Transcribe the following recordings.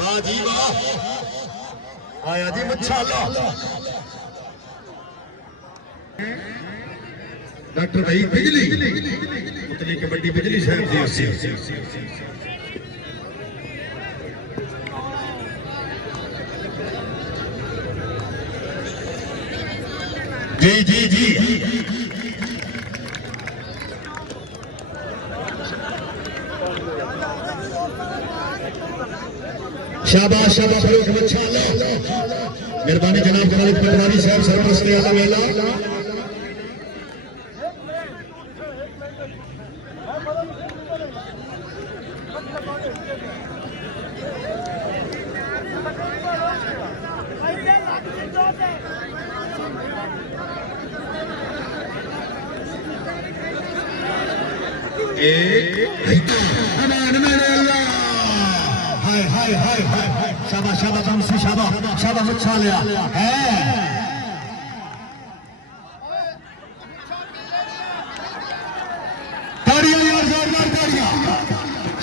वाह जी वाह, आया जी मच्छाला। डॉक्टर भाई बिजली उतनी कबड्डी बिजली साहब जी जी जी जी शाबाश शाबाश मेहरबानी जनाब खालिद पटवारी साहब सरपरस्त आला मेला। हाय हाय हाय हाय शाबाश शाबाश हमसे शाबाश शाबाश अच्छा लिया है। ताड़ियां यार जोरदार ताड़ियां,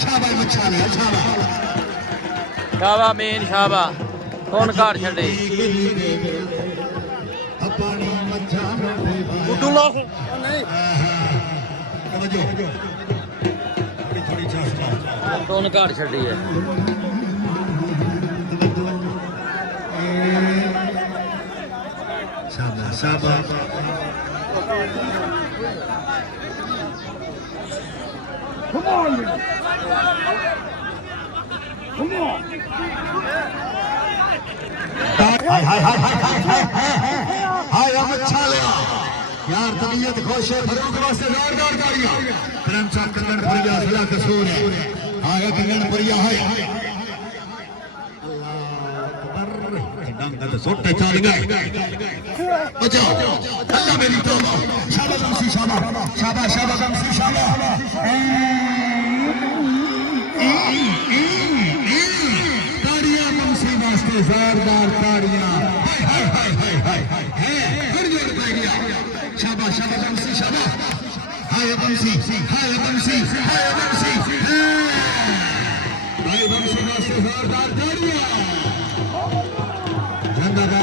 शाबाश अच्छा लिया शाबाश शाबा मेन शाबा कौन कार छड़े पानी मच्छा उठू लो नहीं तवज्जो थोड़ी चाशना कौन कार छड़ी है शाबाश शाबाश Come on! Come on! हाय हाय हाय हाय हाय हम अच्छा लिया यार, तबीयत खुश है फरूक वास्ते जोरदार तालियां। प्रेम साहब कंगन पुरिया जिला कसूर है आया कंगन पुरिया है डंग तो सोटे चल गए बचाओ अल्लाह मेरी तौबा। शाबाश हमसी शाबाश शाबाश शाबाश हमसी शाबाश ताड़ियां हमसी वास्ते जोरदार ताड़ियां। हाय हाय हाय हाय है जोर पे गया शाबाश शाबाश हमसी शाबाश हाय हमसी हाय हमसी हाय हमसी हाय हमसी वास्ते जोरदार ताड़ियां।